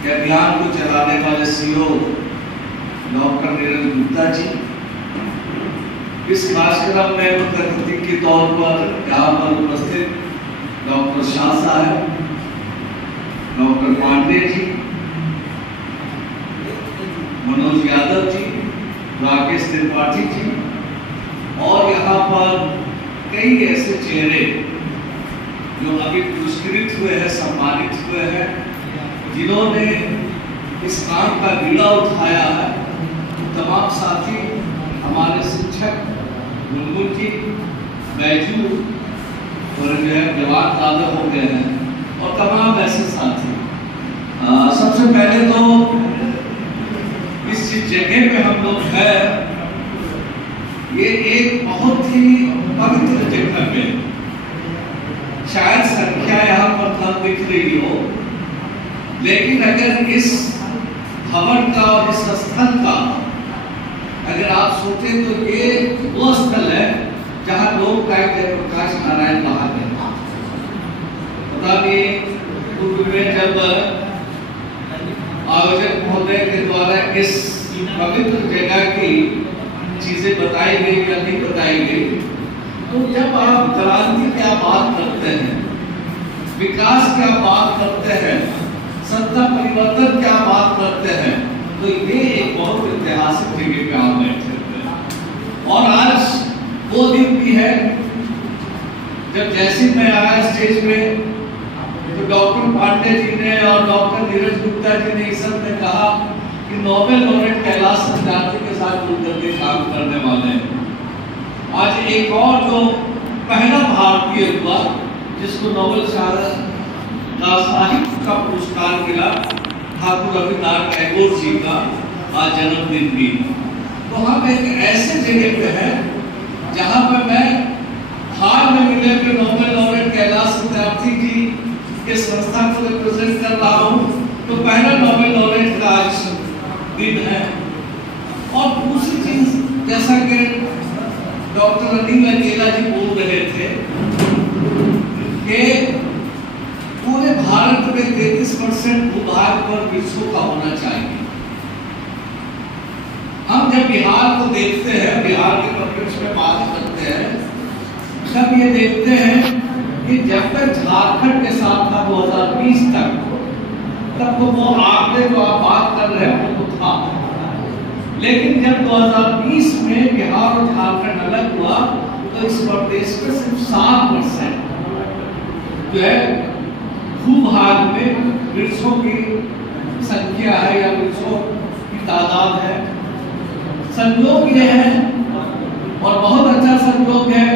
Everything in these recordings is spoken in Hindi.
के अभियान को चलाने वाले सीईओ डॉक्टर नीरज गुप्ता जी, इस कार्यक्रम में मुख्य अतिथि के तौर पर यहाँ पर उपस्थित डॉक्टर शाह साहब, डॉक्टर पांडे जी, मनोज यादव जी, राकेश त्रिपाठी जी और यहाँ पर कई ऐसे चेहरे जो अभी पुरस्कृत हुए हैं, सम्मानित हुए हैं, जिन्होंने इस काम का बीड़ा उठाया है। तमाम साथी, हमारे शिक्षक गुनगुन जी, बैजू और जो है जवान दादा हो गए हैं और तमाम ऐसे साथी। सबसे पहले तो इस जगह पे हम लोग हैं, ये एक बहुत ही पवित्र जगह पे, शायद संख्या यहाँ पर कम दिख रही हो, लेकिन अगर इस भवन का और इस स्थल का अगर आप सोचे तो ये वो स्थल है जहाँ लोग प्रकाश नारायण बाहर गए। पता नहीं पूर्व में जब आयोजक महोदय के द्वारा इस पवित्र जगह की चीजें बताई गई या नहीं बताई गई, तो जब आप क्रांति की आप बात करते हैं, विकास की आप बात करते हैं, सत्ता परिवर्तन की आप बात करते हैं, तो ये एक बहुत ऐतिहासिक जगह पे आप बैठे हैं। और आज वो दिन भी है जब जैसे मैं आया स्टेज पे तो डॉक्टर पांडे जी ने और डॉक्टर नीरज गुप्ता जी ने इस सब ने कहा कि नोबेल लॉरेट कैलाश सत्यार्थी के साथ जुड़कर के काम करने वाले हैं। आज एक और जो पहला भारतीय हुआ जिसको नोबेल साहित्य का पुरस्कार मिला, ठाकुर रविन्द्रनाथ टैगोर जी का आज जन्मदिन भी। तो हम एक ऐसे जगह पे हैं जहां पर मैं हाल में मिले हुए नोबेल लॉरेट कैलाश सत्यार्थी जी के संस्था को रिप्रेजेंट कर रहा हूं, तो पहला नोबेल लॉरेट का आज दिन है। और दूसरी चीज, जैसा कि डॉक्टर अनिल अकेला जी बोल रहे थे कि पूरे भारत में 33% भूभाग पर वृक्षों का होना चाहिए। हम जब बिहार को देखते हैं, बिहार के परिप्रेक्ष्य में बात करते हैं, तब ये देखते हैं कि जब तक झारखंड के साथ था 2020 तक, तब तो वो आंकड़े जो आप बात कर रहे हैं वो था। लेकिन जब 2020 में बिहार और झारखंड अलग हुआ तो इस प्रदेश में सिर्फ 7% जो है भूभाग में वृक्षों की संख्या है या वृक्षों की तादाद है। संयोग ये है और बहुत अच्छा संयोग है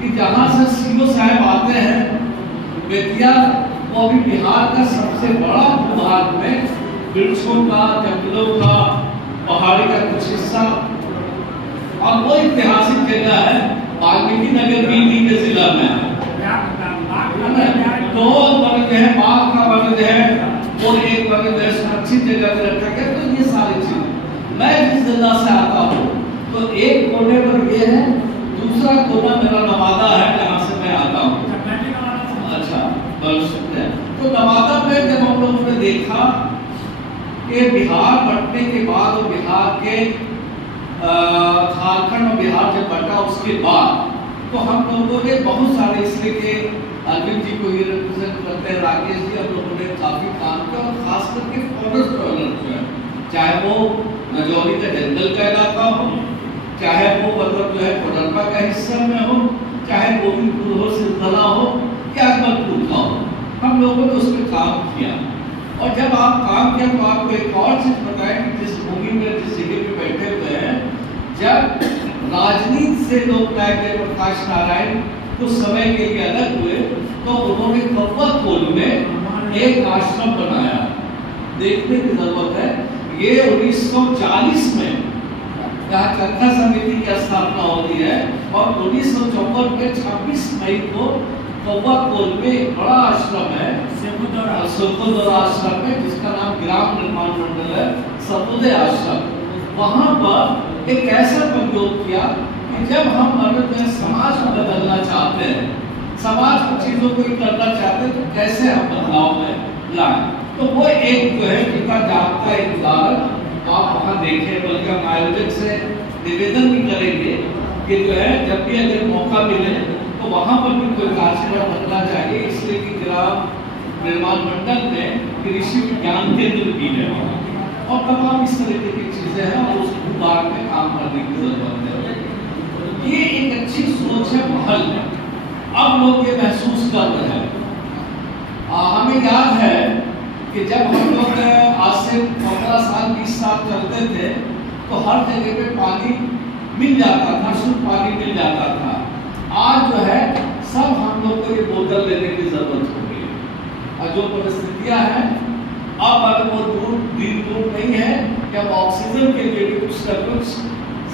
कि जहां से सीईओ साहब आते हैं बेतिया, वो अभी बिहार का सबसे बड़ा भूभाग में वृक्षों का, जंगलों का, पहाड़ी का कुछ हिस्सा, और वो ऐतिहासिक जगह है वाल्मीकि नगर बीडी के जिला में है। दो वर्ग है, बाघ का वर्ग है और एक वर्ग है सुरक्षित जगह पे रखा गया। तो ये सारी चीज, मैं जिस जिला से आता हूँ तो एक कोने पर ये है, दूसरा कोना मेरा नवादा है जहाँ से मैं आता हूँ। अच्छा, बहुत शुक्रिया। तो नवादा में जब हम लोगों ने देखा कि बिहार बंटने के बाद और बिहार के झारखंड और बिहार जब बंटा उसके बाद, तो हम लोगों ने बहुत सारे, इसलिए कि अरविंद जी को ये रिप्रेजेंट करते हैं, राकेश जी, हम लोगों ने काफी काम किया और खास करके फॉरेस्ट डेवलप किया, चाहे वो नजौली का जंगल का इलाका हो, चाहे वो मतलब जो है कोडरमा का हिस्सा में हो, चाहे गोविंदपुर हो, सिलसिला हो या अकबरपुर का हो, हम लोगों ने उस पर काम किया। और जब आप काम किया तो आपको एक और चीज बताएं कि जिस भूमि में, जिस जगह पे बैठे हुए हैं, जब राजनीति से लोग प्रकाश नारायण कुछ समय के लिए अलग हुए तो उन्होंने कव्वाकोल में एक आश्रम बनाया। देखने की जरूरत है, ये 1940 में यहाँ चरखा समिति की स्थापना होती है और 1954 में 26 मई को कव्वाकोल में एक बड़ा आश्रम है, सुखोदरा आश्रम है, जिसका नाम ग्राम निर्माण मंडल है, सतोदय आश्रम। वहां पर एक ऐसा प्रयोग किया कि जब हम समाज को बदलना चाहते हैं, समाज को चीजों को करना चाहते हैं, तो कैसे हम बदलाव में लाए। तो वो एक जो है जीता जागता एक उदाहरण आप वहाँ देखें, बल्कि हम आयोजक से निवेदन भी करेंगे कि जो है जब भी अगर मौका मिले तो वहाँ पर भी कोई कार्यक्रम रखना चाहिए, इसलिए कि ग्राम निर्माण मंडल में कृषि विज्ञान केंद्र भी है और तमाम इस तरीके की चीजें हैं और उस भूभाग में काम करने की जरूरत है। ये एक अच्छी सोच है महल में। अब लोग ये महसूस कर रहे हैं, हमें याद है कि जब हम लोग आज से 15 साल 20 साल चलते थे तो हर जगह पे पानी मिल जाता था, शुद्ध पानी मिल जाता था। आज जो है सब हम लोग को ये बोतल लेने की जरूरत हो गई और जो परिस्थितियां हैं अब अगर वो दूर नहीं है कि अब ऑक्सीजन के लिए भी कुछ ना कुछ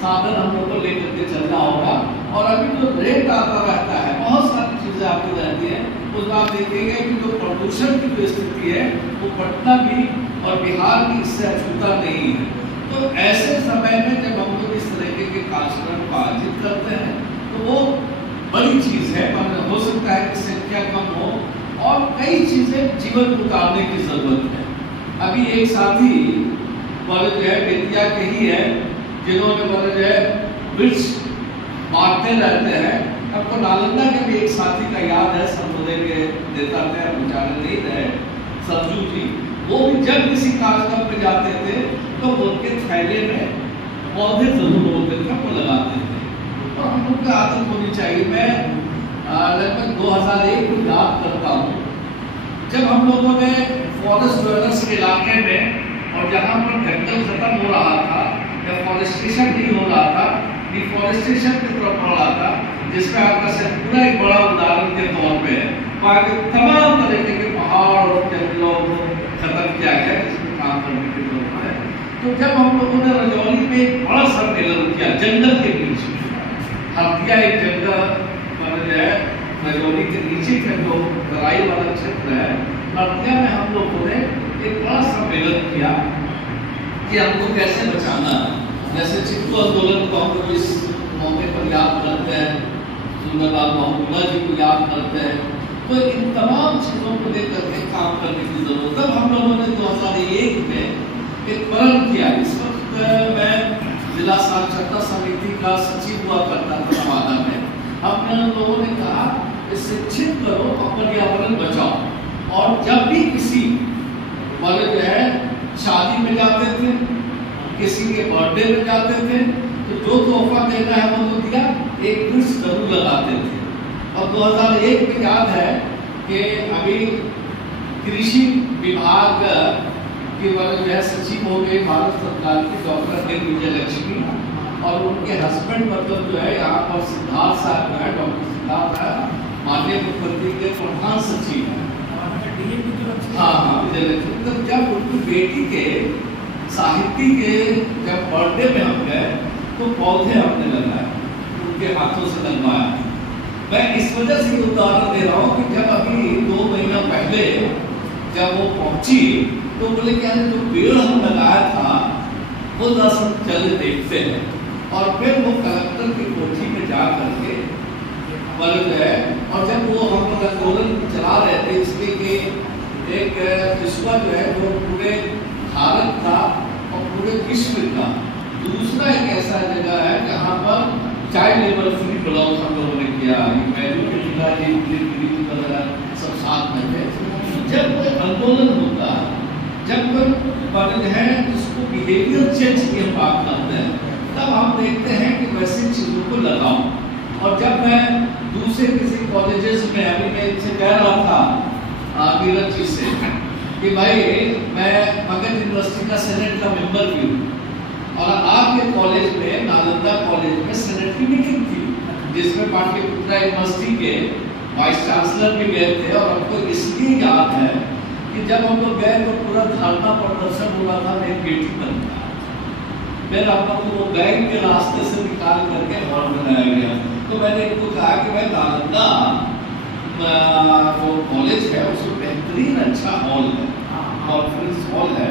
साधन हम लोग को लेकर के चलना होगा। और अभी जो रेट आता रहता है, बहुत सारी चीजें आती रहती है, उसमें आप देखेंगे कि जो प्रदूषण की जो स्थिति है वो पटना भी और बिहार भी इससे अछूता नहीं है। तो ऐसे समय में जब हम लोग इस तरीके के कार्यक्रम को आयोजित करते हैं तो वो बड़ी चीज है, मतलब हो सकता है कि संख्या कम हो और कई चीजें जीवन में उतारने की जरूरत है। अभी एक साथी वाले जो है बेतिया के ही है जिन्होंने वाले जो है वृक्ष बांटते रहते हैं। आपको नालंदा के भी एक साथी का याद है, सर्वोदय के नेता थे, बेचारे नहीं रहे, सरजू जी। वो भी जब किसी कार्यक्रम पे जाते थे तो उनके थैले में पौधे जरूर होते थे, वो लगाते थे और हम लोग की आदत होनी चाहिए। मैं लगभग 2001 को याद करता हूँ जब हम लोगों ने फॉरेस्ट ड्वेलर्स के इलाके में और जहाँ पर जंगल खत्म हो रहा था या फॉरेस्टेशन नहीं हो रहा था, डिफॉरेस्टेशन की तरफ बढ़ रहा था, जिसमें आपका पूरा एक बड़ा उदाहरण के तौर पे है वहाँ के तमाम तरीके के पहाड़ और जंगलों को खत्म किया गया, जिसमें काम करने की जरूरत है। तो जब हम लोगों ने रजौली में एक बड़ा सम्मेलन किया जंगल के बीच में, हल्दिया एक जंगल जो है रजौली के नीचे का जो तराई वाला क्षेत्र है, हल्दिया में हम लोगों ने एक बड़ा सम्मेलन किया कि हमको कैसे बचाना। जैसे चिपको आंदोलन को हम लोग इस मौके पर याद करते हैं, सुंदरलाल बहुगुणा जी को याद करते हैं। तो इन तमाम चीजों को लेकर के काम करने की जरूरत है। हम लोगों ने 2001 में एक प्रण किया। इस वक्त मैं जिला साक्षरता समिति का सचिव हुआ करता था नवादा में। हमने लोगों ने कहा शिक्षित करो और पर्यावरण बचाओ। और जब भी किसी वाले जो है शादी में जाते थे, किसी के बर्थडे में जाते थे, तो जो तोहफा देना है वो तो दिया, एक वृक्ष जरूर लगाते थे। और 2001 में याद है कि अभी कृषि विभाग की वाले जो है सचिव हो गए भारत सरकार के डॉक्टर के विजयलक्ष्मी, और उनके हस्बैंड मतलब जो है यहाँ पर सिद्धार्थ साहब जो है, डॉक्टर सिद्धार्थ है, माननीय मुख्यमंत्री के प्रधान सचिव है। हाँ, विजयलक्ष्मी। तो जब उनकी बेटी के साहित्य के जब बर्थडे में हम गए तो पौधे हमने लगाए, उनके हाथों से लगवाया। मैं इस वजह से उदाहरण दे रहा हूँ कि जब अभी 2 महीना पहले जब वो पहुंची तो बोले क्या जो पेड़ हम लगाया था वो दरअसल चले देखते हैं। और फिर वो कलेक्टर की कोठी में जा करके बोले गए, और जब वो हम लोग आंदोलन चला रहे थे इसलिए कि एक विश्व जो है वो पूरे भारत का और पूरे विश्व का दूसरा एक ऐसा जगह है जहाँ पर चाइल्ड लेबर फ्री ब्लॉक हम लोगों ने किया। सब साथ में थे। जब कोई आंदोलन होता, जब कोई है जिसको बिहेवियर चेंज की हम बात करते हैं, तब हम देखते हैं कि वैसी चीजों को लगाओ। और जब मैं दूसरे किसी कॉलेजेस में, अभी मैं इनसे कह रहा था नीरज जी से कि भाई मैं मगध यूनिवर्सिटी का सेनेट का मेंबर भी हूँ, और आपके कॉलेज में, नालंदा कॉलेज में सेनेट की मीटिंग थी जिसमें पाटलिपुत्रा यूनिवर्सिटी के वाइस चांसलर भी गए थे। और हमको इसलिए याद है कि जब हम लोग गए तो पूरा धरना प्रदर्शन हो रहा था, मेरी बेटी बनता। फिर हम लोग वो बैंक के रास्ते से निकाल करके हॉल बनाया गया। तो मैंने इनको कहा कि भाई नालंदा जो कॉलेज है उसमें बेहतरीन अच्छा हॉल है, कॉन्फ्रेंस हॉल है।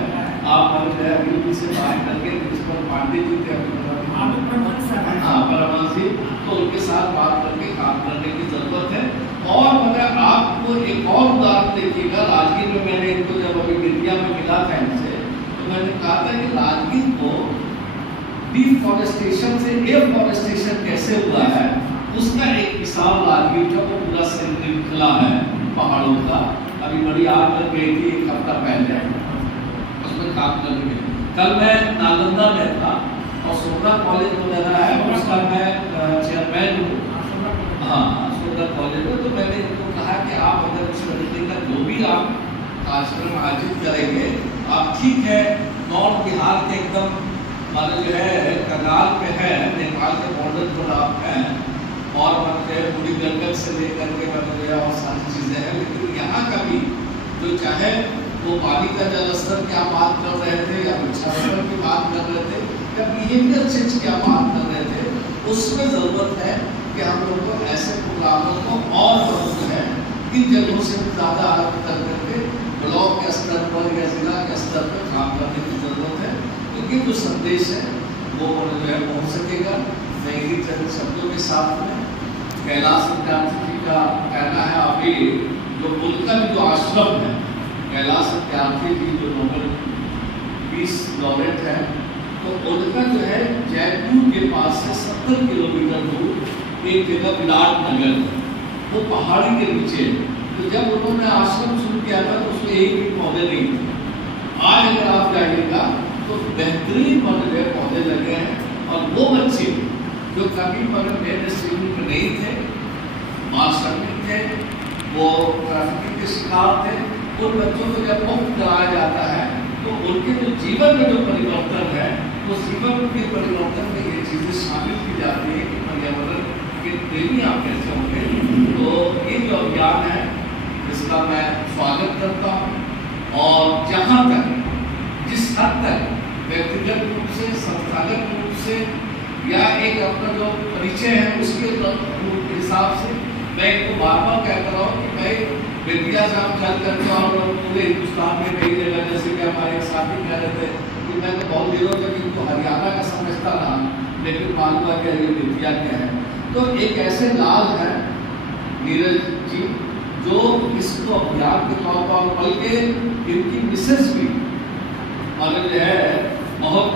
आप अभी से बात करके प्रिंसिपल पांडे जी थे, परमांशी, तो उनके साथ बात करके काम करने की जरूरत है। और मगर आप आपको एक और उदाहरण देखिएगा। राजगीर में मैंने इनको जब अभी इंडिया में मिला था इनसे, तो मैंने कहा था कि राजगीर को डिफॉरेस्टेशन से एफॉरेस्टेशन कैसे हुआ है, उसका एक मिसाल राजगीर का वो पूरा श्रृंखला है पहाड़ों का। अभी बड़ी आग लग गई थी एक हफ्ता पहले, उसमें काम करने में। कल मैं नालंदा में था और सोना कॉलेज वगैरह है, उसका मैं चेयरमैन हूँ। हाँ, सोना कॉलेज में। तो मैंने इनको कहा कि आप अगर इस तरीके का जो भी आप कार्यक्रम आयोजित करेंगे, आप ठीक है नॉर्थ बिहार के एकदम माने जो है कगार पे है, नेपाल के बॉर्डर पर आप हैं, और मतलब पूरी गंगक से लेकर के मतलब और सारी चीज़ें हैं, लेकिन यहाँ का भी जो चाहे वो पानी का जल स्तर क्या बात कर रहे थे, या वृक्षारोपण की बात कर रहे थे, या बिहेवियर चेंज क्या बात कर रहे थे, उसमें ज़रूरत है कि हम लोग को ऐसे प्रोग्रामों को और जो है इन जगहों से ज़्यादा आगे कर करके ब्लॉक के स्तर पर या जिला के स्तर पर काम करने की ज़रूरत है, क्योंकि जो संदेश है वो जो है पहुँच सकेगा। मैं इन्हीं चंद शब्दों के साथ में कैलाश सत्यार्थी जी का कहना है, अभी जो उनका भी जो आश्रम है, कैलाश सत्यार्थी जी जो नोबेल पीस लॉरेट है, तो उनका जो है जयपुर के पास से 70 किलोमीटर दूर एक जगह विराट नगर, वो पहाड़ी के नीचे। तो जब उन्होंने आश्रम शुरू किया था तो उसमें एक भी पौधे नहीं थे। आज अगर आप जाइएगा तो बेहतरीन पौधे लगे हैं, और वो बच्चे जो कभी मेन स्ट्रीम में नहीं थे, मास्टर थे, वो ट्रैफिकिंग के शिकार थे, उन बच्चों को जब मुक्त कराया जाता है तो उनके जो जीवन में जो परिवर्तन है, वो जीवन के परिवर्तन में ये चीज़ें शामिल की जाती है कि पर्यावरण के प्रेमी आप कैसे होंगे। तो ये जो अभियान है इसका मैं स्वागत करता हूँ, और जहाँ तक जिस हद तक व्यक्तिगत रूप से, संस्थागत रूप से, या एक अपना जो परिचय है उसके हिसाब से मैं इनको बार बार कहता रहा हूँ कि मैं विद्या से हम चल करके और पूरे हिंदुस्तान में कई जगह, जैसे कि हमारे एक साथी कह रहे थे कि मैं तो बहुत दिनों तक इनको हरियाणा का समझता रहा, लेकिन मालूम है कि ये विद्या क्या है। तो एक ऐसे लाल है नीरज जी जो इसको अभियान के तौर पर, बल्कि इनकी मिसेज भी और जो है बहुत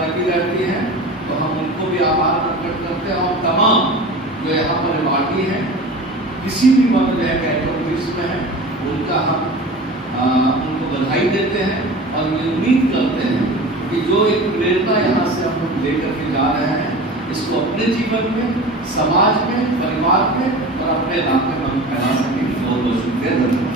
लगी रहती हैं, तो हम उनको भी आभार प्रकट करते हैं। और तमाम जो यहाँ पर पार्टी हैं, किसी भी मतलब कैटेगरीज में है, उनका हम उनको बधाई देते हैं, और ये उम्मीद करते हैं कि जो एक प्रेरणा यहाँ से हम लोग लेकर के जा रहे हैं, इसको अपने जीवन में, समाज में, परिवार में और अपने इलाके में हम फैला सकेंगे। बहुत बहुत शुक्रिया।